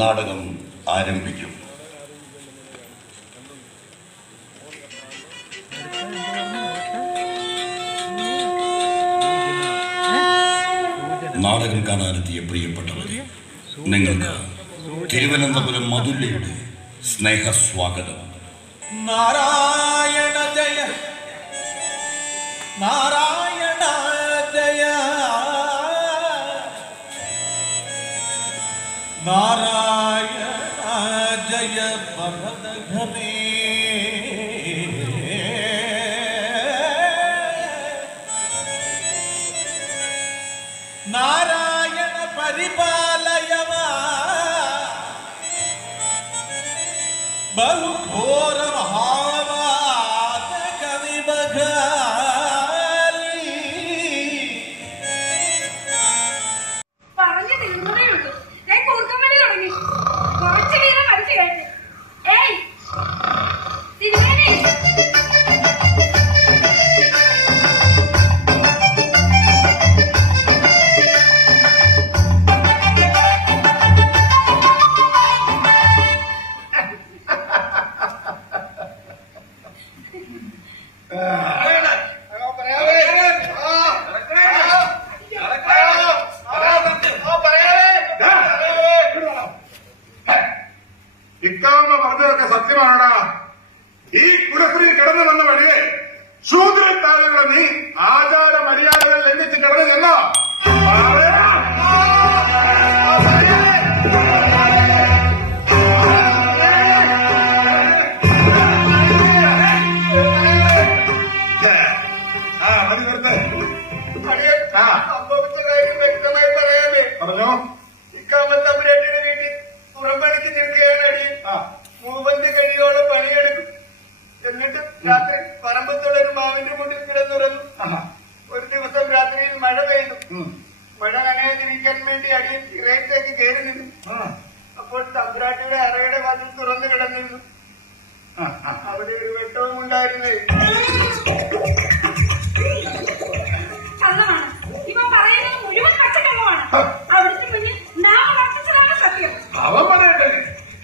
നാടകം ആരംഭിക്കും. നാടകം കാണാനെത്തിയ പ്രിയപ്പെട്ടവരെ, നിങ്ങൾക്ക് തിരുവനന്തപുരം മധുല്ലയുടെ സ്നേഹസ്വാഗതം. നാരായണ ജയ നാരായണ ജയ നാരായണ ജയ ഭരതഘനേ നാരായണ പരിപാലയവ ബഹുഘോര പറഞ്ഞു തീർന്നതേ ഉള്ളൂ. ഞാൻ കൂർക്കമ്പലി തുടങ്ങി. കുറച്ചു വീരം വലിച്ചു കഴിഞ്ഞു. ഏയ് തിരുവേണി, ഇക്കാവുന്ന പറഞ്ഞതൊക്കെ സത്യമാണോടാ? ഈ കുലക്കുടിയിൽ കിടന്നു വന്ന വഴിയെ ശൂദ്രത്താലുള്ള നീ ആചാര മര്യാദകൾ ലംഘിച്ച് കിടന്നു ചെന്നോ? മതി നിർത്ത്. സംഭവിച്ച കാര്യം വ്യക്തമായി പറയാമേ? പറഞ്ഞോ. ഇക്കാമത്തമ്പുരാട്ടിയുടെ വീട്ടിൽ പുറമ്പണിക്ക് നിൽക്കുകയാണ് അടിയൻ. മൂവന്തി കഴിയോളം പണിയെടുക്കും. എന്നിട്ട് രാത്രി പറമ്പത്തുള്ളൊരു മാവിന്റെ മുന്നിൽ കിടന്നുറങ്ങും. ഒരു ദിവസം രാത്രിയിൽ മഴ പെയ്തു. മഴ നനയാതിരിക്കാൻ വേണ്ടി അടിയൻ ഇറയത്തേക്ക് കയറി നിന്നു. അപ്പോൾ തമ്പുരാട്ടിയുടെ അറയുടെ വാതിൽ തുറന്നു കിടന്നിരുന്നു. അവിടെ ഒരു വെട്ടവും ഉണ്ടായിരുന്നേ. കള്ളമാണ്. ഇവ പറയുന്നത് മുഴുവൻ പച്ചക്കള്ളമാണ്. അവിടുത്തെ മുന്നിൽ നാം വർദ്ധിച്ചതാണ് സത്യം. അവൻ പറയട്ടെ,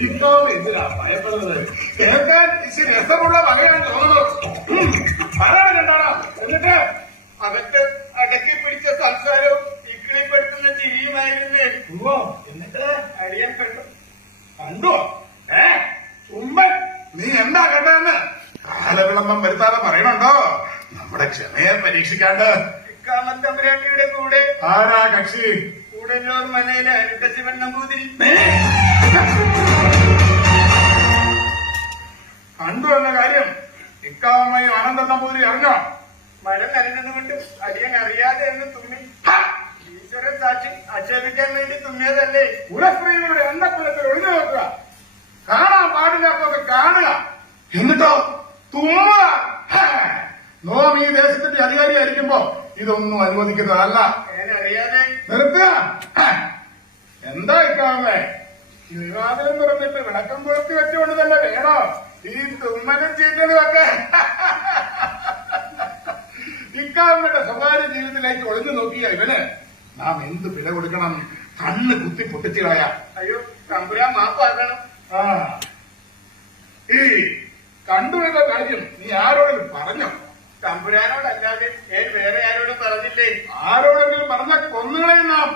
ഇക്കാവ് എന്തിനാ ഭയപ്പെടുന്നത്? കേൾക്കാൻ ഇച്ചിരി രസമുള്ള വകയാണ് തോന്നുന്നു. പറയാൻ കണ്ടാടാ. എന്നിട്ട് അകത്ത് അടക്കി പിടിച്ച സംസാരവും ഇക്കിളിപ്പെടുത്തുന്ന ചിരിയുമായിരുന്നേ. എന്നിട്ട് അടിയൻ കണ്ടു. കണ്ടോ? ഉമ്മൻ, നീ എന്താ കണ്ടതെന്ന് കാലവിളംബം വരുത്താതെ പറയണുണ്ടോ? നമ്മുടെ ക്ഷമയെ പരീക്ഷിക്കാണ്ട്. ഇക്കാമത്തമ്പുരാട്ടിയുടെ കൂടെ ആരാ കക്ഷി? കൂടല്ലൂർ മനയിലെ അരുട്ടശിവൻ നമ്പൂതിരി. കണ്ടു എന്ന കാര്യം ഇക്കാവമ്മയും അനന്തൻ നമ്പൂതിരി അറിഞ്ഞോ? മഴ നനഞ്ഞതുകൊണ്ട് അടിയൻ അറിയാതെ എന്ന് തുമ്മി. ഈശ്വരൻ സാക്ഷി, ആക്ഷേപിക്കാൻ വേണ്ടി തുമ്മിയതല്ലേ. കുലസ്ത്രീകളുടെ എണ്ണക്കുലത്തിൽ ഒളിഞ്ഞു നോക്കുക, കാണാൻ പാടില്ലാത്തൊക്കെ കാണുക, എന്നിട്ടോ തുമ്മുക. നോം ഈ ദേശത്തിന്റെ അധികാരിയായിരിക്കുമ്പോ ഇതൊന്നും അനുവദിക്കുന്നതല്ല. അറിയാതെ നിർത്തുക. എന്താ ഇക്കാവുന്നേ? വിവാദം തുറന്നിട്ട് വിളക്കം പുറത്തി വെച്ചുകൊണ്ട് തന്നെ വേണോ ഈ തുമ്മലും ചീറ്റലും ഒക്കെ? ഇക്കാവുന്നയുടെ സ്വകാര്യ ജീവിതത്തിലേക്ക് ഒളിഞ്ഞു നോക്കിയ ഇവന് നാം എന്ത് പിഴ കൊടുക്കണം? കണ്ണ് കുത്തി പൊട്ടിച്ചു കളയാം. അയ്യോ, തമ്പുരാൻ മാപ്പാക്കണം. ഈ കണ്ടുവരുന്ന കാര്യം നീ ആരോടെങ്കിലും പറഞ്ഞോ? തമ്പുരാനോടല്ലാതെ ഞാൻ വേറെ ആരോടും പറഞ്ഞില്ലേ. ആരോടെങ്കിലും പറഞ്ഞ കൊന്നുകളയും നാം.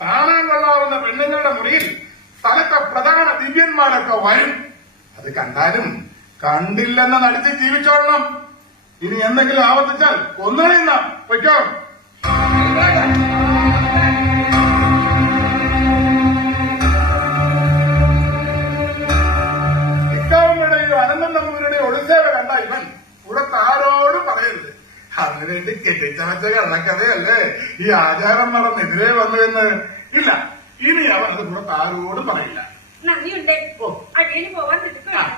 കാണാൻ കൊള്ളാവുന്ന പെണ്ണുങ്ങളുടെ മുറിയിൽ സ്ഥലത്തെ പ്രധാന ദിവ്യന്മാരൊക്കെ വരും. അത് കണ്ടാലും കണ്ടില്ലെന്ന് നടിച്ച് ജീവിച്ചോളണം. ഇനി എന്തെങ്കിലും ആവർത്തിച്ചാൽ കൊന്നുകളയും നാം. പൊയ്ക്കോ. ഇക്കാവുന്നയുടെയും അനന്തൻ നമ്പൂതിരിയുടെ ഒളിസേവ കണ്ട ഇവൻ പുറത്ത് ആരോടും പറയരുത്. അതിനുവേണ്ടി കെട്ടിച്ചമച്ച കള്ളക്കഥയല്ലേ ഈ ആചാരം നടന്നെതിരെ വന്നുവെന്ന്. ഇല്ല, ഇനി അവൻ അത് പുറത്ത് ആരോടും പറയില്ല. നന്ദിയുണ്ട്. അടിയന് പോവാൻ തിരിക്കുകയാണ്.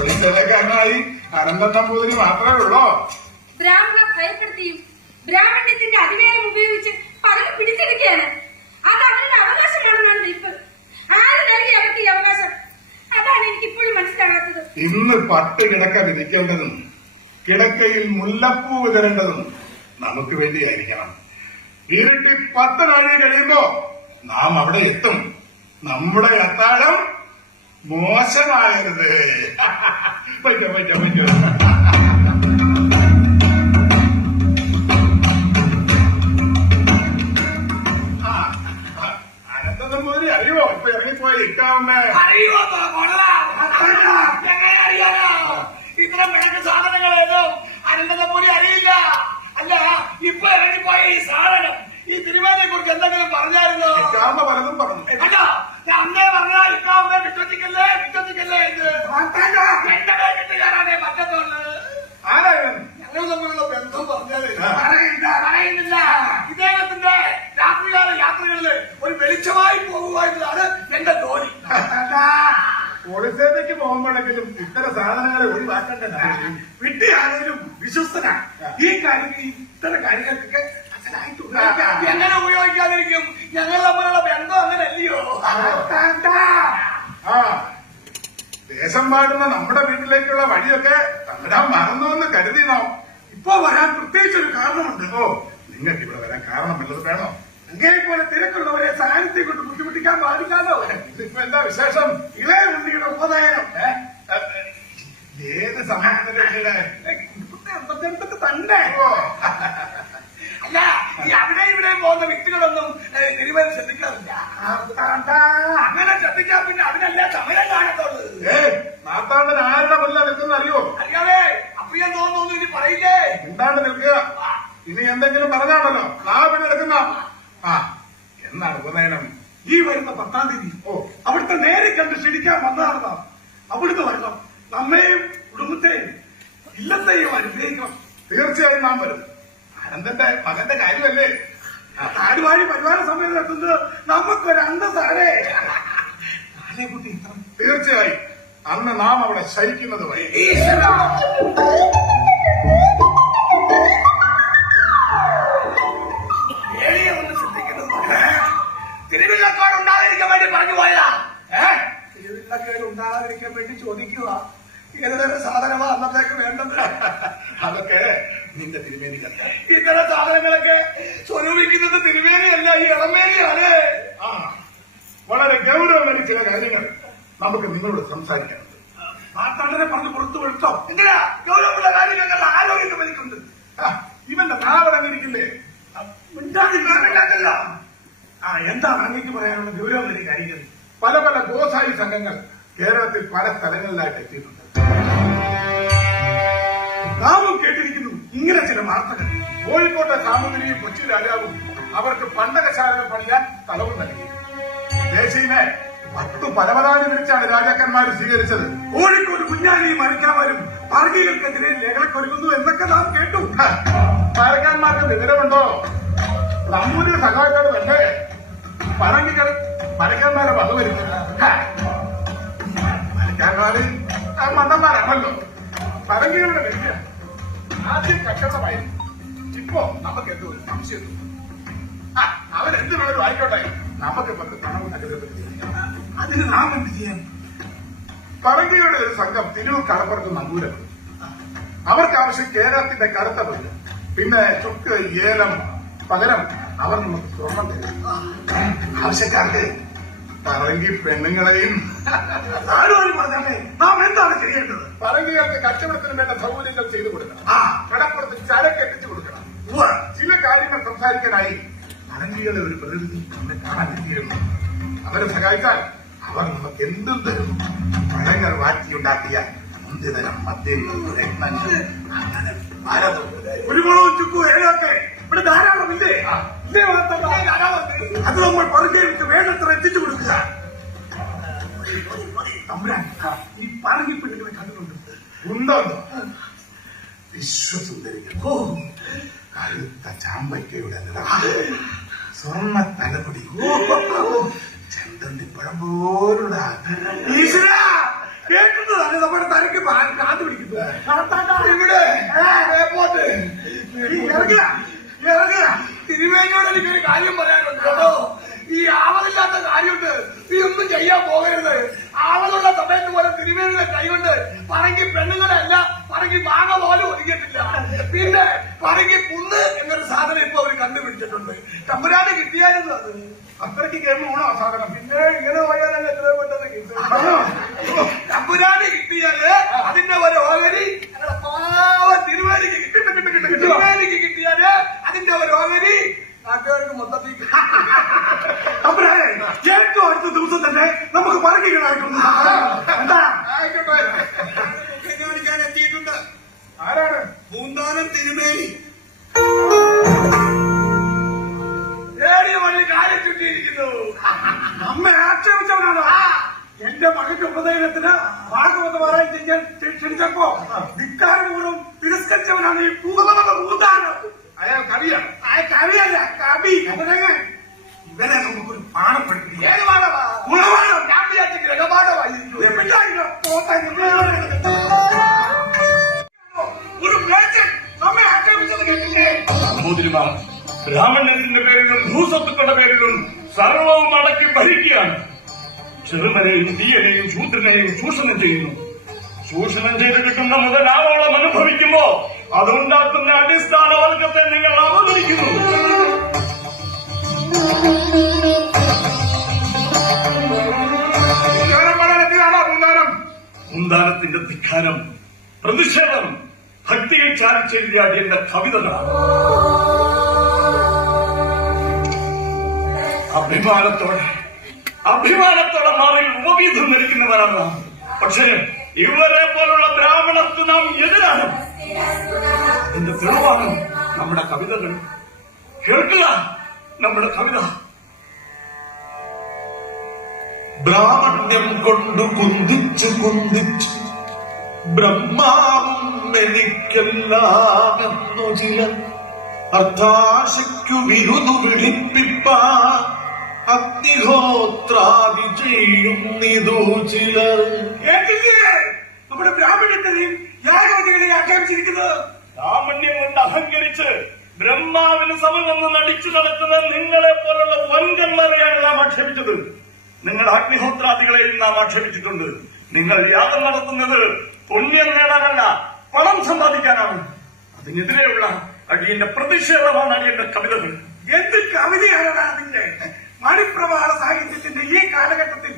ഒളിസേവക്കാരനായി അനന്തൻ നമ്പൂതിരി മാത്രമേ ഉള്ളോ? ബ്രാഹ്മണ ഭയപ്പെടുത്തിയും ബ്രാഹ്മണ്യത്തിന്റെ അധികാരം ഉപയോഗിച്ച് പകരം പിടിച്ചെടുക്കുകയാണ്. അത് അവരുടെ അവകാശമാണെന്നാണ് നിൽപ്പ്. ആര് നൽകി അവർക്ക് ഈ അവകാശം? അതാണ് എനിക്ക് ഇപ്പോഴും മനസ്സിലാകാത്തത്. ഇന്ന് 10 കിടക്ക വിധിക്കേണ്ടതും കിടക്കയിൽ മുല്ലപ്പൂ വിതരേണ്ടതും നമുക്ക് വേണ്ടിയായിരിക്കണം. ഇരുട്ടി 10 നാഴി കഴിയുമ്പോ നാം അവിടെ എത്തും. നമ്മുടെ അത്താഴം മോശമാകരുത്. പറ്റോ. അനന്തം മോദി അറിയോ ഇപ്പൊ ഇറങ്ങിപ്പോയി ഇട്ടാവുന്നേ? അറിയോ എങ്ങനെ അറിയാലോ? ഇത്തരം വിളക്ക് സാധനങ്ങളേതോ അനന്തപുരി അറിയില്ല. അല്ല, ഇപ്പൊ ഇറങ്ങിപ്പോയ ഈ സാധനം ഈ തിരുമേനിയെ കുറിച്ച് എന്തെങ്കിലും പറഞ്ഞായിരുന്നോ? ഇക്കാവുന്ന പലതും പറഞ്ഞു. അല്ല, അന്നേ പറഞ്ഞാ ഇക്കാവുന്ന വിശ്വസിക്കല്ലേ എന്ന് എന്റെ കിട്ടുകാരാണേ മറ്റത്തുള്ളത്. ആരായിരുന്നു? ഞങ്ങൾ തമ്മിലുള്ള ബന്ധം പറഞ്ഞാലേ പറയുന്നില്ല. ഇദ്ദേഹത്തിന്റെ രാത്രികാല യാത്രകളില് ഒരു വെളിച്ചമായി പോകുക എന്നതാണ് എന്റെ ജോലി. പോളിസേനയ്ക്ക് പോകുമ്പോഴെങ്കിലും ഇത്തരം സാധനങ്ങളെ ഒഴിവാക്കേണ്ടതാണ്. വിട്ടിയാണേലും വിശ്വസ്തനാണ്. ഈ കാര്യത്തിൽ ഇത്തരം കാര്യങ്ങൾക്കൊക്കെ എങ്ങനെ ഉപയോഗിക്കാതിരിക്കും? ഞങ്ങൾ തമ്മിലുള്ള ബന്ധം അങ്ങനെ അല്ലയോ? ആ ദേശം പാടുന്ന നമ്മുടെ വീട്ടിലേക്കുള്ള വഴിയൊക്കെ തമിഴാൻ മറന്നുവെന്ന് കരുതി നാം. ഇപ്പൊ വരാൻ പ്രത്യേകിച്ചൊരു കാരണമുണ്ട്. ഓ, നിങ്ങൾക്ക് ഇവിടെ വരാൻ കാരണം വല്ലത് വേണോ? അങ്ങനെ പോലെ തിരക്കുള്ളവരെ സാന്നിധ്യം കൊണ്ട് ബുദ്ധിമുട്ടിക്കാൻ പാടില്ലാലോ. ഇതിപ്പോ എന്താ വിശേഷം? ഇളയ ഉണ്ണിയുടെ ഉപനയനം ഏത് സമയത്തിന്റെ തന്നെ. അല്ല, ഈ അവിടെ ഇവിടെയും പോകുന്ന വ്യക്തികളൊന്നും തിരുവനന്തപുരം ശ്രദ്ധിക്കാറില്ല. അങ്ങനെ ശ്രദ്ധിച്ചാൽ പിന്നെ അതിനല്ല സമയം കാണത്തുള്ളൂ. നാത്താണ്ടൻ ആരുടെ മുല്ല നിൽക്കുന്ന അറിയോ? അറിയാവേ, അപ്രിയം തോന്നുന്നു. ഇനി പറയില്ലേ? എന്താണ്ട് നിൽക്കുക. ഇനി എന്തെങ്കിലും പറഞ്ഞാണല്ലോ നാവിന് എടുക്കുന്ന. ആ എന്നാണ് ഉപനയനം? ഈ വരുന്ന 10-ാം തീയതി. ഓ, അവിടുത്തെ നേരെ കണ്ട് ക്ഷണിക്കാൻ വന്നതാണ്. അവിടുത്തെ വരണം. നമ്മയും കുടുംബത്തെയും ഇല്ലത്തെയും അനുഗ്രഹിക്കണം. തീർച്ചയായും നാം വരും. അനന്തന്റെ മകന്റെ കാര്യമല്ലേ? നാടുവാഴി പരിവാര സമയം എത്തുന്നത് നമുക്കൊരു അന്തസ്സാരേ. കുട്ടി തീർച്ചയായും അന്ന് നാം അവിടെ ശയിക്കുന്നത് വഴി. ഒന്ന് ശ്രദ്ധിക്കുന്നത് തിരുവില്ലക്കാട് ഉണ്ടാകാതിരിക്കാൻ വേണ്ടി പറഞ്ഞു പോയതാ. തിരുവില്ലക്കേട് ഉണ്ടാകാതിരിക്കാൻ വേണ്ടി ചോദിക്കുക. ഏതുതരം സാധനമാ അന്നത്തേക്ക് വേണ്ടത്? അതൊക്കെ നിന്റെ തിരുമേനിക്കല്ല. ഇത്തരം സാധനങ്ങളൊക്കെ സ്വരൂപിക്കുന്നത് തിരുമേനിയല്ല, ഈ ഇളമേനിയാണ്. ആ വളരെ ഗൗരവമായി ചില കാര്യങ്ങൾ നമുക്ക് നിങ്ങളോട് സംസാരിക്കാനുണ്ട്. മാർത്താണ്ഡനെ പറഞ്ഞ് പുറത്തു വിട്ടോ. എന്തിനാ ഗൗരവമുള്ള കാര്യങ്ങൾ? ആരോഗ്യം വലിക്കുണ്ട്. ഇവന്റെ നാവടങ്ങിയിരിക്കില്ലേ? മിണ്ടാതില്ല. എന്താണ് അങ്ങേക്ക് പറയാനുള്ള ഗൗരവമുള്ള കാര്യങ്ങൾ? പല പല ഗോസായി സംഘങ്ങൾ കേരളത്തിൽ പല സ്ഥലങ്ങളിലായിട്ട് എത്തിയിട്ടുണ്ട്. നാമും കേട്ടിരിക്കുന്നു ഇങ്ങനെ ചില വാർത്തകൾ. കോഴിക്കോട്ടെ സാമൂതിരിയും കൊച്ചി രാജാവും അവർക്ക് പണ്ടകശാലകൾ പണിയാൻ സ്ഥലവും നൽകി. ദേശീനെ 10 പരവതാനി വിളിച്ചാണ് രാജാക്കന്മാർ സ്വീകരിച്ചത്. കോഴിക്കോട് കുഞ്ഞാലിയും മരിക്കാവരും പാർട്ടികൾക്കെതിരെ ലഹളക്കൊരുങ്ങുന്നു എന്നൊക്കെ നാം കേട്ടു. പാലക്കാന്മാർക്ക് വിവരമുണ്ടോ? നമ്പൂതിരി സഖാക്കളും എന്റെ പറങ്കികൾ മരക്കാന്മാരെ വന്നുവരുന്നത്. മരക്കാന്മാര് മന്നന്മാരാണല്ലോ. പറങ്കികളുടെ വലിയ ആദ്യം കച്ചവടമായിരുന്നു. ഇപ്പോ നമുക്ക് എന്തോ ഒരു സംശയം. അവരെന്ത് വേണമല്ലോ ആയിക്കോട്ടെ, നമുക്ക് പണം നഗരത്തിൽ അതിന് നാം എന്ത് ചെയ്യാൻ? പറങ്കിയുടെ ഒരു സംഘം തിരൂർ കടപ്പുറത്ത് നമ്പൂരപ്പെടും. അവർക്ക് ആവശ്യം കേരളത്തിന്റെ കറുത്ത പൊന്ന്, പിന്നെ ചുക്ക്, ഏലം. പകരം അവർ നമുക്ക് സ്വർണം തരും. ആവശ്യക്കാർക്ക് പറങ്കി പെണ്ണുങ്ങളെയും. ആരോട് പറഞ്ഞാലേ നാം എന്താണ് ചെയ്യേണ്ടത്? പറങ്കികൾക്ക് കച്ചവടത്തിന് വേണ്ട സൗകര്യങ്ങൾ ചെയ്തു കൊടുക്കണം. കടപ്പുറത്ത് ചരക്കെത്തിച്ചു കൊടുക്കണം. ചില കാര്യങ്ങൾ സംസാരിക്കാനായി പറങ്കികളുടെ ഒരു പ്രതിനിധി നമ്മെ കാണാൻ എത്തിയിരുന്നു. അവരെ സഹായിച്ചാൽ അവർ നമുക്ക് എന്തും തരും. പഴങ്ങൾ വാറ്റിയുണ്ടാക്കിയ മുന്തിതരം മദ്യം, രത്നങ്ങൾ, അങ്ങനെ പലതും. കുരുമുളകും ചുക്കും ഏലൊക്കെ ഇവിടെ ധാരാളമില്ലേ? അത് നമ്മൾ പറങ്കികൾക്ക് വേണ്ടത്ര എത്തിച്ചു കൊടുക്കുക. തമ്പുരാൻ, ഈ പറങ്കി പെണ്ണുങ്ങളെ കണ്ടിട്ടുണ്ട്. ഉണ്ടോ? വിശ്വസുന്ദരികൾ. കഴുത്ത ചാമ്പയ്ക്കയുടെ നിറം, സ്വർണ്ണ തലമുടി, ചെന്തണ്ടിപ്പഴം പോലുള്ള. ഈശ്വരാ, കേൾക്കുന്നതാണ് നമ്മുടെ തലയ്ക്ക് കാത്തു പിടിക്കുന്നത്. ഇവിടെ ഇറങ്ങുക. തിരുവേനിയോട് എനിക്കൊരു കാര്യം പറയാനുണ്ട് കേട്ടോ. ഈ ആവതില്ലാത്ത കാര്യമുണ്ട്. നീ ഒന്നും ചെയ്യാൻ പോകരുത്. ആവതുള്ള സമയത്ത് പോലെ തിരുവേനിയുടെ കൈകൊണ്ട് പറങ്കി പെണ്ണുങ്ങളെ അല്ല പറങ്കി മാങ്ങ പോലും ഒതുങ്ങിയിട്ടില്ല. പിന്നെ പറങ്കി കുന്ന് എന്നൊരു സാധനം ഇപ്പൊ അവര് കണ്ടുപിടിച്ചിട്ടുണ്ട്. തമ്പുരാന് കിട്ടിയായിരുന്നു അത്. അത്രയ്ക്ക് കേൾക്കണോ ആ സാധനം? പിന്നെ ഇങ്ങനെ പോയാലല്ല എത്രയോ പെട്ടെന്ന് കിട്ടും. തമ്പുരാന് കിട്ടിയാല് അതിന്റെ ഒരു ഓഹരി ഞങ്ങളുടെ പാവ തിരുവേലിക്ക് തിരുവേലിക്ക് കിട്ടിയാല് അതിന്റെ ഒരു ഓഹരി നാട്ടുകാർക്ക് മൊത്തത്തിൽ തമ്പുരാനെ, ഏറ്റവും അടുത്ത ദിവസം തന്നെ നമുക്ക് പറക്കുകയായിട്ടുണ്ട്. എന്താ കാണിക്കാൻ എത്തിയിട്ടുണ്ട്. ആരാണ്? പൂന്താനം തിരുമേനി ഏടിയ വഴി കാര്യം ചുറ്റിയിരിക്കുന്നു. അമ്മ ആക്ഷേപിച്ചവനാണ്. എന്റെ മകന്റെ ഉപദേശത്തിന് ഭാഗവത പാരായണം ചെയ്യാൻ ക്ഷണിച്ചപ്പോ ധിക്കാരപൂർവ്വം തിരസ്കരിച്ചവനാണ് ഈ പൂന്താനം. അയാൾ കവിയാണ്. അയാൾ കവിയല്ല, കവി. ഇവരെ നമുക്കൊരു പാഠം പഠിപ്പിക്കുക. ഏത് പാഠമാ? ഗുണപാഠം. ഞാൻ വിചാരിച്ച ഗ്രഹപാഠമായിരിക്കും. ഒരു മ്ലേച്ഛൻ നമ്മെ ആക്ഷേപിച്ചത് കേട്ടില്ലേ? ബ്രാഹ്മണ്യത്തിന്റെ പേരിലും ഭൂസ്വത്തുക്കളുടെ പേരിലും സർവവും അടക്കി ഭരിക്കുകയാണ്. ചെറുമനെയും തീയനെയും ശൂദ്രനെയും ചൂഷണം ചെയ്യുന്നു. ചൂഷണം ചെയ്ത് കിട്ടുന്ന മുതലാവോളം അനുഭവിക്കുമ്പോ അതുണ്ടാക്കുന്ന അടിസ്ഥാന വർഗത്തെ നിങ്ങൾ അവതരിക്കുന്നു. പൂന്താനത്തിന്റെ ധിക്കാരം, പ്രതിഷേധം ഭക്തിയിൽ ചാലിച്ചെഴുതിയ അടിയന്റെ കവിതകളാണ്. അഭിമാനത്തോടെ നാവിൽ ഉപവീതം ധരിക്കുന്നവരാണ് നാം. പക്ഷേ ഇവരെ പോലുള്ള ബ്രാഹ്മണർക്ക് നാം എതിരാണ്. അതിന്റെ തെളിവാണ് നമ്മുടെ കവിതകൾ. കേൾക്കുക നമ്മുടെ കവിത. ബ്രാഹ്മണ്യം കൊണ്ടു കുന്തിച്ച് കുന്തിച്ച് ബ്രഹ്മാവും എനിക്കെല്ലാമെന്നു ചിലർ അർത്ഥാശിക്കു വിരുതു വിളിപ്പിപ്പാൻ അഗ്നിഹോത്രാദി ചെയ്യുന്നിതു ചിലർ. കേട്ടില്ലേ നമ്മുടെ ബ്രാഹ്മണ്യത്തെയും യാഗവതികളെയും ആക്ഷേപിച്ചിരിക്കുന്നത്? ബ്രാഹ്മണ്യം കൊണ്ട് അഹങ്കരിച്ച് ബ്രഹ്മാവിന് സമമെന്ന് നടിച്ചു നടക്കുന്ന നിങ്ങളെ പോലുള്ള വൻകന്മാരെയാണ് നാം ആക്ഷേപിച്ചത്. നിങ്ങളുടെ അഗ്നിഹോത്രാദികളെയും നാം ആക്ഷേപിച്ചിട്ടുണ്ട്. നിങ്ങൾ യാഗം നടത്തുന്നത് പുണ്യം നേടാനല്ല, പണം സമ്പാദിക്കാനാണ്. അതിനെതിരെയുള്ള അടിയന്റെ പ്രതിഷേധമാണ് അടിയന്റെ കവിതകൾ. എന്ത് കവിതയാണ് അതിന്റെ? മണിപ്രവാള സാഹിത്യത്തിന്റെ ഈ കാലഘട്ടത്തിൽ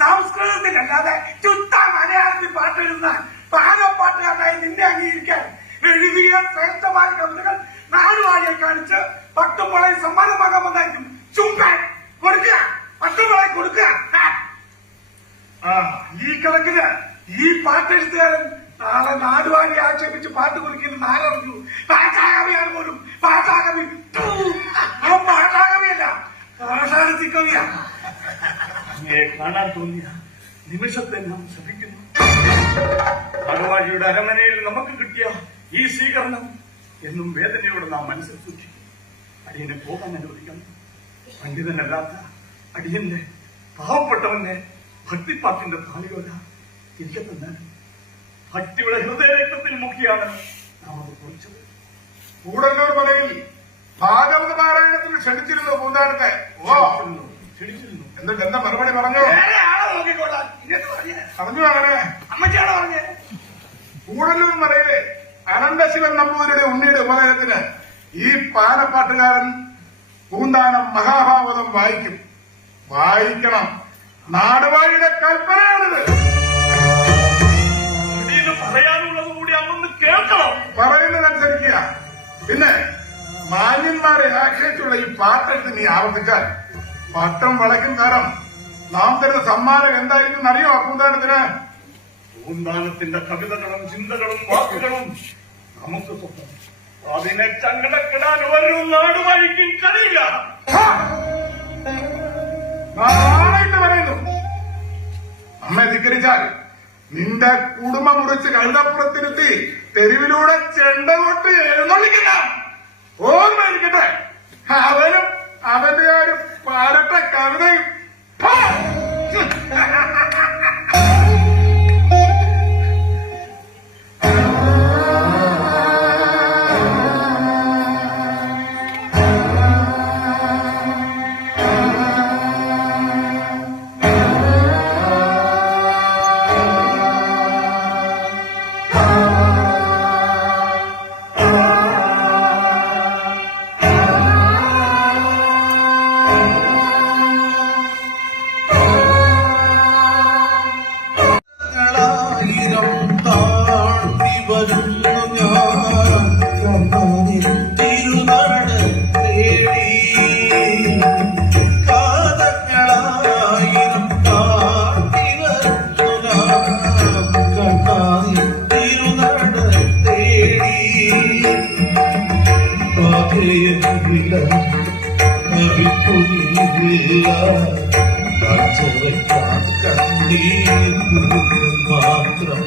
സംസ്കൃതത്തിലല്ലാതെ ചുത്ത മലയാളത്തിൽ പാട്ടെഴുതുന്ന പാഠപ്പാട്ടുകാരനായി നിന്നെ അംഗീകരിക്കാൻ എഴുതിയ ശ്രേഷ്ഠമായ കവിതകൾ നാടുവാഴിയെ കാണിച്ച് പട്ടുമുളയിൽ സമ്മാനമാകാൻ വന്നായിരിക്കും. ചുമ്പാൻ കൊടുക്കുക, പട്ടുമുളയിൽ കൊടുക്കുക. ഈ കണക്കിന് ഈ പാട്ടെഴുത്തുകാരൻ നാളെ നാടുവാഴിയെ ആക്ഷേപിച്ച് പാട്ട് കുറിക്കുന്ന ആരറിഞ്ഞു? പാട്ടാകവിയാണ് പോലും. പാട്ടാകവി പാട്ടാകവിയല്ല, ഭാഷാരത്തി കവിയാണ്. കാണാൻ തോന്നിയ നിമിഷത്തെ നാം ശ്രദ്ധിക്കുന്നു. നാടുവാഴിയുടെ അരമനയിൽ നമുക്ക് കിട്ടിയ ഈ സ്വീകരണം എന്നും വേദനയോടെ നാം മനസ്സിൽ സൂക്ഷിക്കും. അടിയനെ പോകാൻ അനുവദിക്കണം. പണ്ഡിതനല്ലാത്ത അടിയന്റെ പാവപ്പെട്ടവന്റെ ഭക്തിപ്പാട്ടിന്റെ താളിയോല തിരികെ തന്നാൽ ഭക്തിയുടെ ഹൃദയരക്തത്തിൽ മുക്കിയാണ് നാം അത് കുറിച്ചത്. കൂടല്ലൂർ മലയിൽ ഭാഗവത പാരായണത്തിന് ക്ഷണിച്ചിരുന്നു പൂന്താനത്തെ. ക്ഷണിച്ചിരുന്നു. എന്നിട്ട് എന്താ മറുപടി പറഞ്ഞു? വേറെ ആളെ നോക്കിക്കൊള്ളാം. ഇങ്ങനത്തെ പറഞ്ഞേ പറഞ്ഞു അങ്ങനെ. അമ്മച്ചാണോ പറഞ്ഞേ? കൂടല്ലൂർ മലയിലെ അനന്തശിവൻ നമ്പൂതിരിയുടെ ഉണ്ണിയുടെ ഉപനയനത്തിന് ഈ പാലപ്പാട്ടുകാരൻ പൂന്താനം മഹാഭാഗവതം വായിക്കണം. നാടുവാഴിയുടെ കൽപ്പനയാണിത്. ഇതിന് പറയാനുള്ളത് കൂടി അതൊന്ന് കേൾക്കണം. പറയുന്നതനുസരിക്കുക. പിന്നെ മാന്യന്മാരെ ആശ്രയിച്ചുള്ള ഈ പാട്ടെടുത്ത് നീ ആവർത്തിച്ചാൽ പട്ടം വളയ്ക്കും നേരം നാം തരുന്ന സമ്മാനം എന്തായിരിക്കും അറിയോ പൂന്താനത്തിന്? പൂന്താനത്തിന്റെ കവിതകളും ചിന്തകളും വാക്കുകളും നമുക്ക് സ്വന്തം. അതിനെ ചങ്ങടക്കിടാൻ ഒരു നാടുവാഴിക്കും കഴിയില്ല. നാളായിട്ട് പറയുന്നു. അമ്മ ധിക്കരിച്ചാൽ നിന്റെ കുടുംബം മുറിച്ച് കഴുതപ്പുറത്തിരുത്തി തെരുവിലൂടെ ചെണ്ട കൊണ്ട് എഴുന്നള്ളിക്കുന്ന ഓർമ്മയിരിക്കട്ടെ. അവനും അവന്റെ ഒരു പാലട്ട കവിതയും. മാതയമില്ല നവിപ്പൊലിയില്ല കാഴ്ചവയ്ക്കാൻ കണ്ണീർ മാത്രം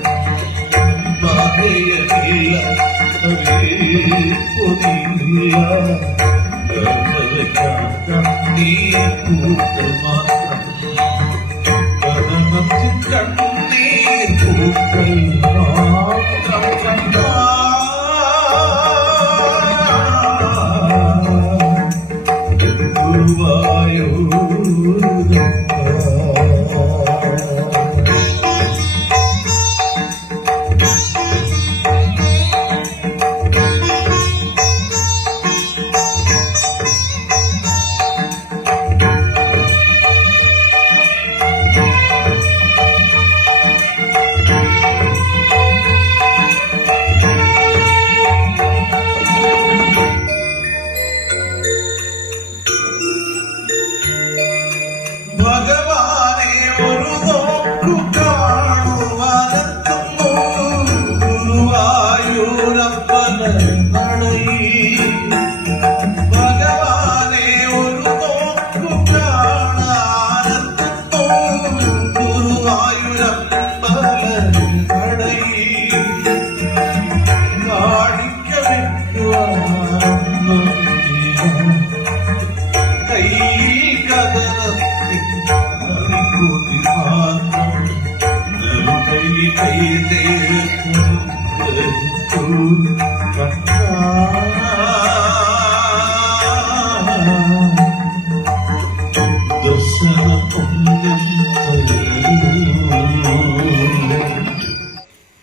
മാതയമില്ല നവിപ്പൊലിയില്ല കാഴ്ചവയ്ക്കാൻ കണ്ണീർ മാത്രം കണ്ണീർ പൂക്കൾ മാത്രം ഭഗവാനെ ഒരു നോക്കു കാണുവാനെത്തുന്നു ഗുരുവായൂരപ്പന നടയിൽ ഭഗവാനെ ഒരു നോക്കു കാണാനെത്തുന്നു ഗുരുവായൂരപ്പന നടയിൽ കാണിക്ക വെക്കുവാൻ കയ്യിൽ കഥനത്തിൽ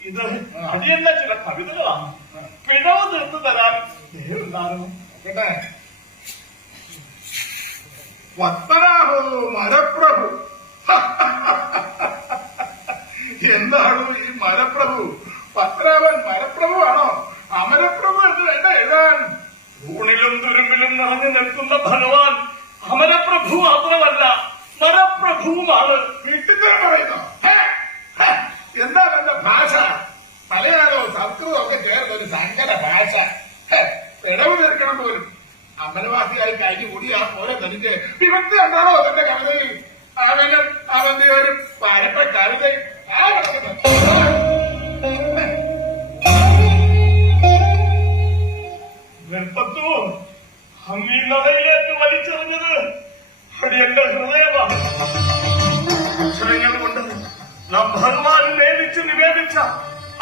ഇത് അടിയന്റെ ചില കവിതകളാണ്. പിഴവ് തീർത്ത് തരാൻ ഉണ്ടാകും. പത്മനാഭോ മരപ്രഭു. എന്താണ് ഈ മരപ്രഭു? പത്മനാഭൻ മരപ്രഭു ആണോ? അമരപ്രഭു എന്ന് വേണ്ട എഴുതാൻ. ൂണിലും തുരുമ്പിലും നിറഞ്ഞു നിൽക്കുന്ന ഭഗവാൻ അമരപ്രഭു മാത്രമല്ല മരപ്രഭുവുമാണ്. വീട്ടിൽ പറയുന്നു. എന്താ എന്റെ ഭാഷ? മലയാളവും സംസ്കൃതവും ഒക്കെ ചേർന്ന ഒരു സങ്കര ഭാഷ. പിഴവ് തീർക്കണം പോലും. അമ്പലവാസിയായി കഴിഞ്ഞു കൂടിയാ പോലെ തനിക്ക് വിഭക്തി എന്താണോ തന്റെ കവിതയിൽ? അവനും അവന്റെ ഒരു പരപ്പ കവിതയും നിർപ്പത്തു അങ്ങീ നടയിലേക്ക് വലിച്ചെറിഞ്ഞത് അടിയന്റെ ഹൃദയമാണ്. അക്ഷരങ്ങൾ കൊണ്ട് നാം ഭഗവാൻ നേരിച്ച് നിവേദിച്ച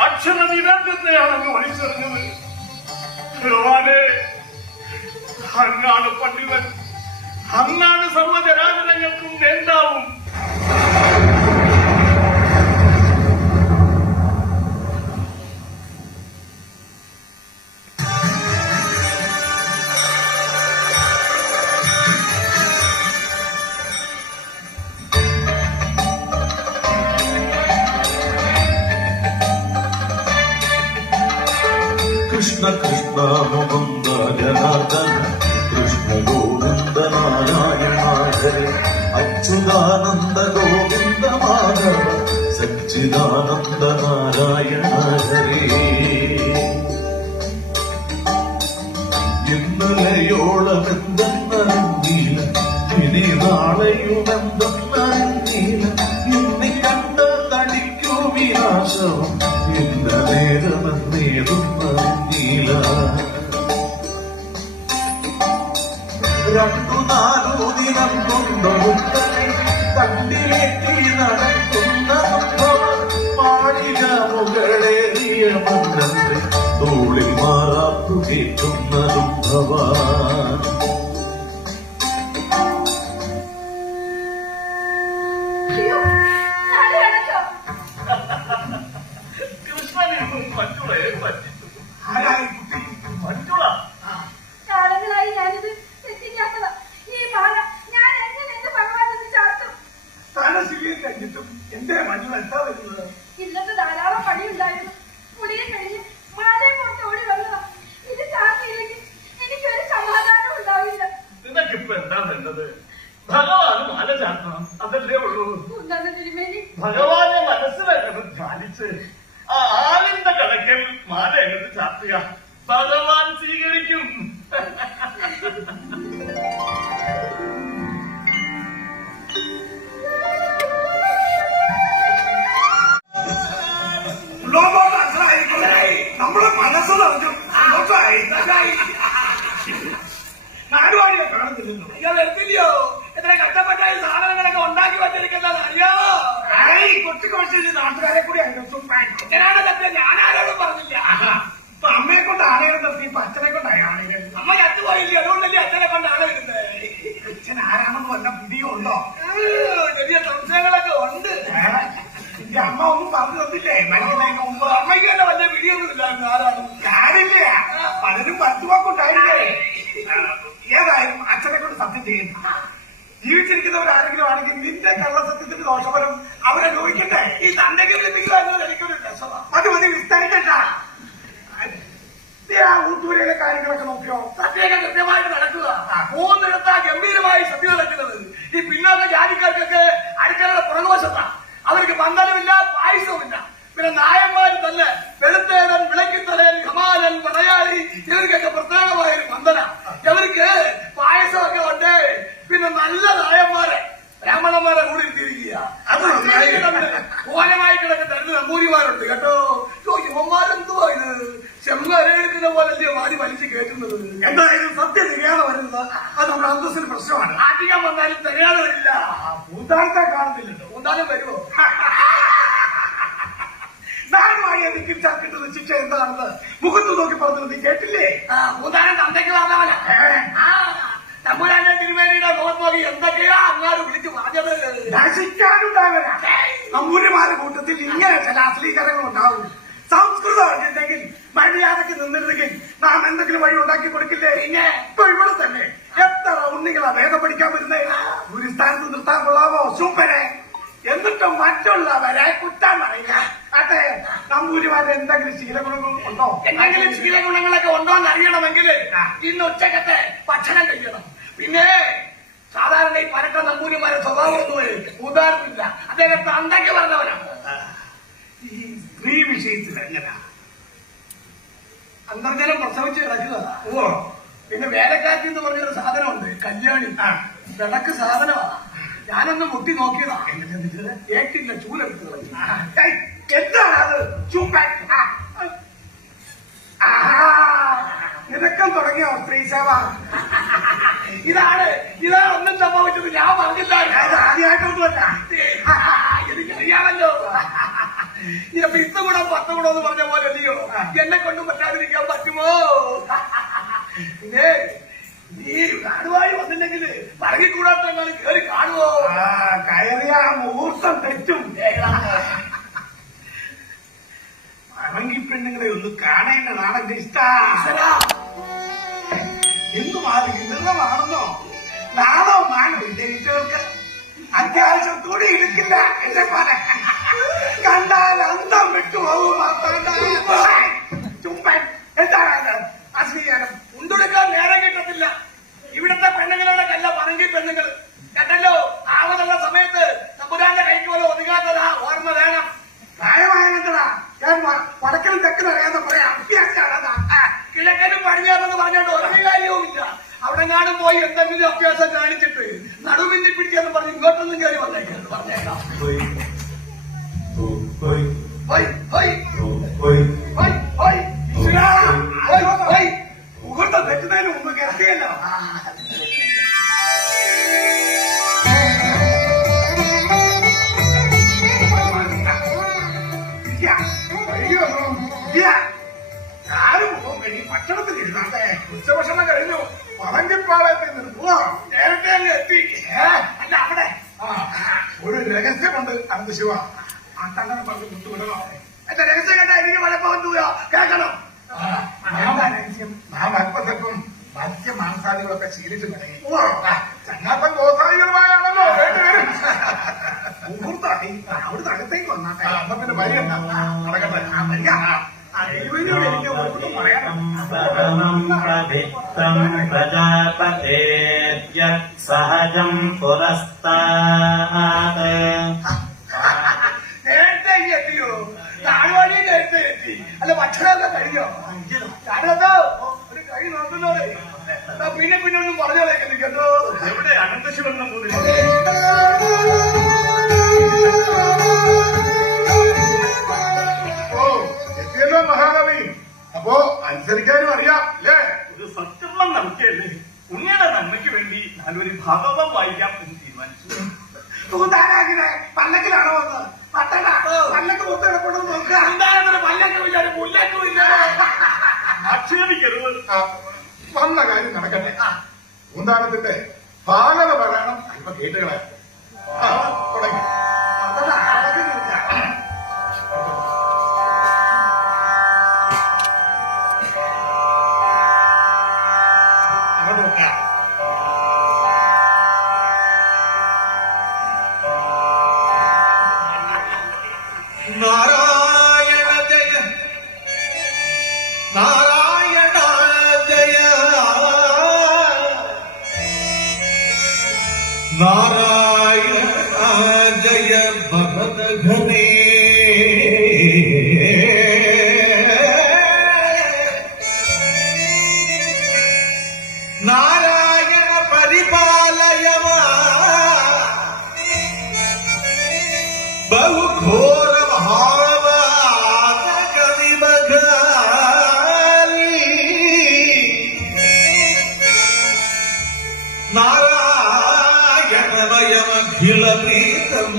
അക്ഷര നിവേദ്യത്തെയാണ് അങ്ങ് വലിച്ചെറിഞ്ഞത്. ഭഗവാനെ, അങ്ങാണ് പണ്ഡിതൻ, അങ്ങാണ് സർവ്വജനാചരങ്ങൾക്കും നേതാവും. കൃഷ്ണ കൃഷ്ണ മുകുന്ദ ജനാർദ്ദന കൃഷ്ണ ഗോവിന്ദ നാരായണ ഹരേ അച്യുതാനന്ദ ഗോവിന്ദ മാധവ സച്ചിദാനന്ദ നാരായണ ഹരേ. ഇന്നലെയോളമെന്തെന്നറിഞ്ഞില്ല, ഇനി നാളെയുമെന്തെന്നറിഞ്ഞില്ല, ഇനി കണ്ട തടിക്കു വിനാശവും ഇന്ന നേരമെന്നേതുന്നറിഞ്ഞില്ല. 2-4 ദിനം കൊണ്ടൊരുത്തനെ കണ്ടിലേറ്റി നടക്കുന്ന സംഭവം മാളിക മുകളേറിയ മന്നന്റെ തോളിൽ മാറാപ്പു കേൾക്കുന്നതും ഭവാൻ. കൃഷ്ണനും മഞ്ജുളയെ പറ്റിച്ചു. ആരായി കുട്ടി? മഞ്ജുള കാലങ്ങളായി ഞാനിത് എത്തിക്കാത്തതാ. ഈ മാല ഞാൻ എങ്ങനെ ഭഗവാനെ ചാർത്തും? സ്ഥാനശീലിയെ കഴിഞ്ഞിട്ടും എന്റെ മഞ്ജുള എന്താ വരുന്നത്? ഇന്നത്തെ ധാരാളം പണിയുണ്ടായിരുന്നു. കുടിയെ കഴിഞ്ഞ് മാലയും കൊണ്ട് ഓടി വന്നതാ. ഇത് ചാർത്തിയില്ലെങ്കിൽ എനിക്കൊരു സമാധാനം ഉണ്ടാവില്ല. നിനക്കിപ്പോ എന്താ വേണ്ടത്? ഭഗവാന് മാല ചാർത്തണം, അതല്ലേ ഉള്ളൂ. ഉണ്ടാകുന്ന തിരുമേനി ഭഗവാനെ മനസ്സിലങ്ങത് ധ്യാനിച്ച് ആ ആളിന്റെ കണക്കിൽ മാല എങ്ങനെ ചാർത്തുക? ഭഗവാൻ സ്വീകരിക്കും. നമ്മളെ മനസ്സ് നിറഞ്ഞു നാടുവാഴിയെ കാണുന്നില്ലല്ലോ. ഇയാൾ എടുത്തില്ലയോ? എത്ര കഷ്ടപ്പെട്ടായി സാധനങ്ങളൊക്കെ ഉണ്ടാക്കി വച്ചിരിക്കുന്നത് അറിയാമോ? കൊച്ചു കുറച്ച് നാട്ടുകാരെ കൂടി അച്ഛനാണ് സത്യം, ഞാനാരോടും പറഞ്ഞില്ല. ഇപ്പൊ അമ്മയെ കൊണ്ട് ആനകൾ നിർത്തി ഇപ്പൊ അച്ഛനെ കൊണ്ടായി ആനകൾ. അമ്മ ചത്തുപോയില്ലേ, അതുകൊണ്ടല്ലേ അച്ഛനെ കൊണ്ടാണ് വരുന്നത്. അച്ഛൻ ആരാണെന്ന് വല്ല പിടിയോ ഉണ്ടോ? ചെറിയ സംശയങ്ങളൊക്കെ ഉണ്ട്. എന്റെ അമ്മ ഒന്നും പറഞ്ഞു തന്നില്ലേ മരിക്കുന്നതിന് മുമ്പ്? അമ്മയ്ക്ക് തന്നെ വലിയ പിടിയൊന്നും ഇല്ലായിരുന്നു ആരാണ്. കാര്യമില്ല, പലരും പറ്റുവാക്കുണ്ടായില്ലേ. ഏതായാലും അച്ഛനെ കൊണ്ട് സത്യം ചെയ്യുന്നു. ജീവിച്ചിരിക്കുന്നവരാരെങ്കിലും ആണെങ്കിൽ നിന്റെ കള്ളസത്യത്തിന്റെ ദോഷഫലം അവരെ ചോദിക്കട്ടെ. ഈ തന്തയ്ക്ക് വിളിപ്പിക്കുവായിരുന്നു എനിക്കൊരു രസമാ. മതി മതി വിസ്തരിക്കട്ട. ആ ഊട്ടൂരിലെ കാര്യങ്ങളൊക്കെ നോക്കിയോ? സത്യമൊക്കെ കൃത്യമായിട്ട് നടക്കുക. മൂന്നെടുത്താ ഗംഭീരമായി സത്യം നടക്കുന്നത്. ഈ പിന്നോക്ക ജാതിക്കാർക്കൊക്കെ അടുക്കളയുടെ പുറകുവശത്താ. അവർക്ക് പന്തലുമില്ല, പായസവുമില്ല. പിന്നെ നായന്മാര് തന്നെ വെളുത്തേടൻ, വിളക്കിത്തലയൻ, ഹമാലൻ, മലയാളി, ഇവർക്കൊക്കെ പ്രത്യേകമായൊരു പന്തല. ഇവർക്ക് പായസമൊക്കെ ഉണ്ട്. പിന്നെ നല്ല നായന്മാരെ ബ്രാഹ്മണന്മാരെ കൂടി ഇരുത്തിയിരിക്കുക. ഓലമായി കിടക്ക് തരുന്ന നമ്പൂരിമാരുണ്ട് കേട്ടോ. യുവന്മാരെന്തുവാ ഇത്? ചെമ്മരയെടുക്കുന്ന പോലല്ലേ വാരി വലിച്ച് കയറ്റുന്നത്. എന്തായാലും സത്യം തിരിയാതെ വരുന്നത് അത് നമ്മുടെ അന്തസ്സിന് പ്രശ്നമാണ്. അധികം വന്നാലും തികയാതെ വരില്ല. പൂത്താനത്തെ കാണുന്നില്ലല്ലോ. പൂന്താനം വരുമോ? നാടുവാഴിയെ നിൽക്കിച്ചാൽ കിട്ടുന്ന ശിക്ഷ എന്താണെന്ന് മുഖത്ത് നോക്കി പറഞ്ഞത് നീ കേട്ടില്ലേ? പൂന്താനം തന്തയ്ക്ക് പറഞ്ഞവന. തമ്പുരാന്റെ തിരുമേനിയുടെ മുഖത്ത് നോക്കി എന്തൊക്കെയാ അങ്ങാട് വിളിച്ച് പറഞ്ഞത്. നശിക്കാനുണ്ടാവരാ നമ്പൂരിമാരുടെ കൂട്ടത്തിൽ ഇങ്ങനെ ചില അശ്ലീകരങ്ങൾ ഉണ്ടാവും. സംസ്കൃതം അറിഞ്ഞില്ലെങ്കിൽ മര്യാദയ്ക്ക് നിന്നിരുന്നെങ്കിൽ നാം എന്തെങ്കിലും വഴി ഉണ്ടാക്കി കൊടുക്കില്ലേ? ഇപ്പൊ ഇവിടെ തന്നെ എത്ര ഉണ്ണികളാ വേദം പഠിക്കാൻ വരുന്നേ. ഒരു സ്ഥാനത്ത് നിർത്താൻ കൊള്ളാമോ സൂപ്പരെ? എന്നിട്ടും മറ്റുള്ളവരെ കുറ്റാൻ പറയില്ല. അതെ, നമ്പൂരിമാരുടെ എന്തെങ്കിലും ശീലഗുണങ്ങൾ ഉണ്ടോ? എന്തെങ്കിലും ശീലഗുണങ്ങളൊക്കെ ഉണ്ടോ എന്ന് അറിയണമെങ്കിൽ ഇന്ന് ഉച്ചക്കത്തെ ഭക്ഷണം കഴിക്കണം. പിന്നെ സാധാരണ ഈ പരക്ക നമ്പൂരിമാരുടെ സ്വഭാവമൊന്നും ഉദാഹരണമില്ല. അദ്ദേഹം തന്തയ്ക്ക് പറഞ്ഞവനാണ്. ഈ സ്ത്രീ വിഷയത്തിൽ എങ്ങനെയാ? അന്തർജനം പ്രസവിച്ച് കിടക്കുക. ഓ, പിന്നെ വേലക്കാറ്റി എന്ന് പറഞ്ഞൊരു സാധനമുണ്ട്, കല്യാണി. വിളക്ക് സാധനമാണ്. ഞാനൊന്ന് മുട്ടി നോക്കിയതാ. കേട്ടില്ല, ചൂലെടുത്ത് കളഞ്ഞു. എന്താണ് അത്? നിരക്കം തുടങ്ങിയോ സ്ത്രീ സേവ? ഇതാണ് ഒന്നും സംഭവിച്ചത്. ഞാൻ പറഞ്ഞില്ല. ആദ്യമായിട്ടൊന്നുമല്ല, എനിക്കറിയാമല്ലോ. ഇപ്പൊ 10 ഗുണം 10 ഗുണം എന്ന് പറഞ്ഞ പോലെ അല്ലയോ. എന്നെ കൊണ്ടും പറ്റാതിരിക്കാൻ പറ്റുമോ? പിന്നെ നീ കാണുവായി വന്നില്ലെങ്കിൽ പറകിക്കൂടാത്തങ്ങൾ കയറി കാണുവോ? കയറിയ മുഹൂർത്തം തെറ്റും. പറങ്കി പെണ്ണുങ്ങളെ ഒന്ന് കാണേണ്ടതാണ് എന്റെ ഇഷ്ടം. എന്തു മാറി നിർണമാണെന്നോ നാളോ മാനോ ഇല്ലേക്ക് അത്യാവശ്യം കൂടി ഇരിക്കില്ല. എന്റെ പല കണ്ടാൽ അന്തം വിട്ടുപോകും. ചുമ്പൻ എന്താണ് അശ്ലീകാരം? ഉണ്ടെടുക്കാൻ നേരം കിട്ടത്തില്ല. ഇവിടുത്തെ പെണ്ണുങ്ങളുടെ കല്ല പറങ്കി പെണ്ണുങ്ങൾ കേട്ടല്ലോ. ആവതുള്ള സമയത്ത് തമ്പുരാന്റെ കൈക്ക് പോലെ ഒതുങ്ങാത്തതാ. ഓർമ്മ വേണം. പ്രായമായതാ ഞാൻ വടക്കലും തെക്കലും അറിയാതെ പറയാം. അഭ്യാസമാണ്. കിഴക്കനും പടിഞ്ഞാറെന്ന് പറഞ്ഞോണ്ട് ഒരു കാര്യവുമില്ല. അവിടെ കാണും പോയി എന്തെങ്കിലും അഭ്യാസം കാണിച്ചിട്ട് നടുവിന്നി പിടിക്കാന്ന് പറഞ്ഞ് ഇങ്ങോട്ടൊന്നും കയറി വന്നേക്കാന്ന് പറഞ്ഞേക്കാം. മുഹൂർത്തം തെറ്റുന്നതിന് മുമ്പ് കരുതിയല്ലോ. ആരും മുഖം കഴിഞ്ഞ് ഭക്ഷണത്തിൽ ഇരുന്നാട്ടെ. ഉച്ചഭക്ഷണം കഴിഞ്ഞു. പറങ്കിപ്പാളയത്തിൽ നിന്ന് പോവാം. നേരത്തെ അങ്ങ് എത്തി. അല്ല അവിടെ ഒരു രഹസ്യമുണ്ട് അനന്ത ശിവ. ആ തങ്ങനെ പറഞ്ഞ് മുട്ടുവിടണോ? എന്റെ രഹസ്യം കേട്ടാ എനിക്ക് മഴപ്പം പോയോ കേൾക്കണം. രഹസ്യം നാം അല്പസ്വല്പം മത്സ്യ മാംസാദികളൊക്കെ ശീലിച്ചു തുടങ്ങി. ചങ്ങാത്തം ഗോസായികളുമായാണല്ലോ വേണ്ടിവരും. മുഹൂർത്തായി അവിടുന്ന് അടുത്തേക്ക് വന്നാട്ടെ. അപ്പൊ പിന്നെ വരികണ്ട നടക്കട്ടെ. വരിക റെയിൽവേനോട് എനിക്ക് ഒരിടത്തും പറയാം. പ്രജാപതേ സഹജം പുരസ്താത്. നേരത്തെ എത്തിയോ? നാടുവാടി നേരത്തെ എത്തി. അല്ല ഭക്ഷണമൊക്കെ കഴിഞ്ഞോ? ഞാനതോ ഒരു കൈ നോക്കുന്നോടെ പിന്നെ പിന്നെ ഒന്നും പറഞ്ഞാലേക്കുന്നു കേട്ടോ. എവിടെ അനന്തശിവൻ നമ്പൂതിരി? ഓ എത്തിയല്ലോ മഹാകവി. അപ്പോ അനുസരിക്കാനും അറിയാം അല്ലേ? ഒരു സത്കർമ്മം നടത്തിയല്ലേ, ഉണ്ണിയുടെ നന്മയ്ക്ക് വേണ്ടി ഞാനൊരു ഭാഗവതം വായിക്കാം എന്ന് തീരുമാനിച്ചു. തൂതാനാകിനെ പല്ലക്കിലാണോ വന്ന് പട്ടണ പല്ലക്ക് മൊത്തം കിടപ്പുണ്ടെന്ന് നോക്കുക. എന്താണ് പല്ലക്ക് വിചാരം മുല്ലക്കില്ല. ആക്ഷേപിക്കരുത്. വന്ന കാര്യം നടക്കട്ടെ. പൂന്താനത്തിന്റെ ഭാഗത പാരായണം അല്പ കേട്ടുകളെ തുടങ്ങി. അതാ അളകിനില്ല. അങ്ങോട്ട് നോക്കാം. നാരായണ ജയ നാരായണ ജയ നാരായണ ജയ ഭഗവതഘനേ നാരായണ പരിപാലയവ ബഹുഘോര നാരായണമയമഖിലപീഠം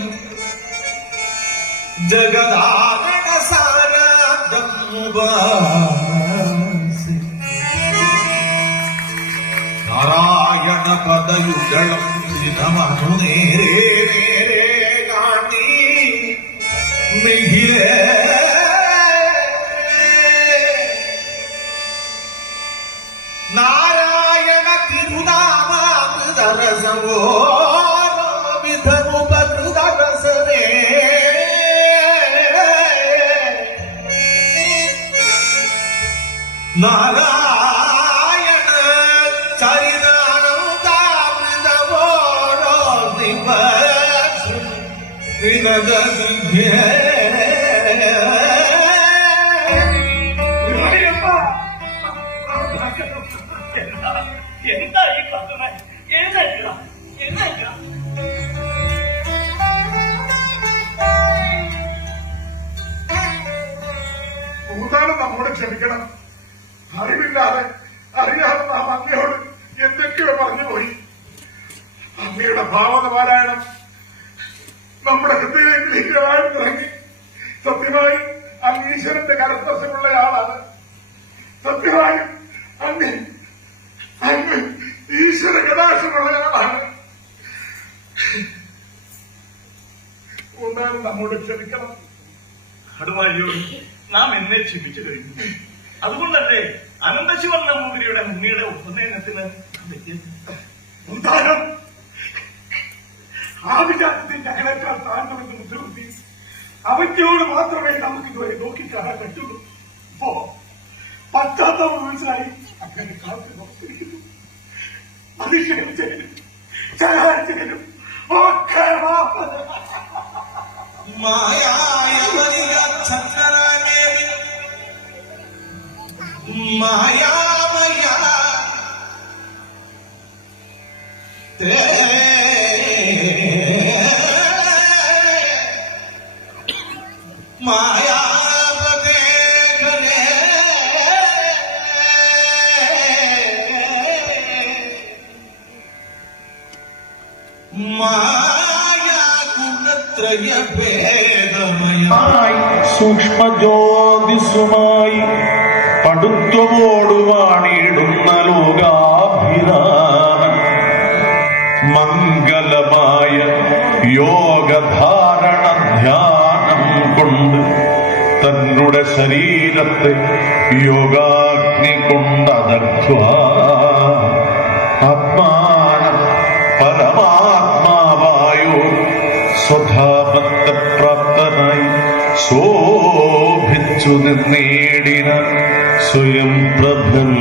ജഗദാനന സാരാദം ഉപാസി നാരായണ പദയുഗളം വിധമനു നേരേ നേരേ കാണി നാരായണ തിരുനാമാമൃതരസമോ വിധമുപകൃതരസനേ നാരായണ ചരിതാനന്ദാമൃതമോരോ ദിവസ വിനദ എന്താ ഈ പറഞ്ഞത്? എഴുന്നേൽക്കുക, എഴുന്നേൽക്കുക. പൂന്താനം നമ്മോട് ക്ഷമിക്കണം. അറിവില്ലാതെ അറിയാതെ നാം അങ്ങയോട് എന്തൊക്കെയോ പറഞ്ഞുപോയി. അങ്ങയുടെ ഭാവന പാരായണം നമ്മുടെ ഹൃദയത്തിലേക്ക് ആഴ്ന്നിറങ്ങി. സത്യമായി അങ്ങ് ഈശ്വരന്റെ കരസ്പർശമുള്ള ആളാണ്. സത്യമായും അങ്ങ് ഈശ്വര കടാക്ഷമുള്ള ആളാണ്. പൂന്താനം നമ്മോട് ക്ഷമിക്കണം. കടുവാരിയോട് നാം എന്നെ ക്ഷമിച്ചു കഴിഞ്ഞു. അതുകൊണ്ടല്ലേ അനന്തശിവൻ നമ്പൂതിരിയുടെ മുന്നിയുടെ ഉപനയനത്തിന് പൂന്താനം ആഭിജാത്യത്തിന്റെ അകലക്കാർ താഴ്ന്നുവെന്ന് മുദ്രകുത്തി അവറ്റയോട് മാത്രമേ നമുക്ക് ഇതുവരെ നോക്കിക്കാണാൻ പറ്റുള്ളൂ. ഇപ്പോ പശ്ചാത്തലം മനസ്സിലായി അങ്ങനെ കാത്തു നോക്കിയിരിക്കുന്നു. അതിശയിച്ചതിനും ചലാച്ചതിനും ഒക്കെ മായാമയ മായാവതേ ഗണേ മായാഗുണത്രയ ഭേദമയമായി സൂക്ഷ്മജ്യോതിസുമായി പടുത്വമോടുവാണിടുന്ന ലോകാഭിരാമ മംഗലമായ യോഗധാരണ ധ്യാനം കൊണ്ട് തന്നുടെ ശരീരത്തെ യോഗാഗ്നി കൊണ്ടതക്വാ ആത്മാനം പരമാത്മാവായോ സ്വധാപത്തപ്രാപ്തനായി ശോഭിച്ചു നിന്നേടിന സ്വയം പ്രഭൻ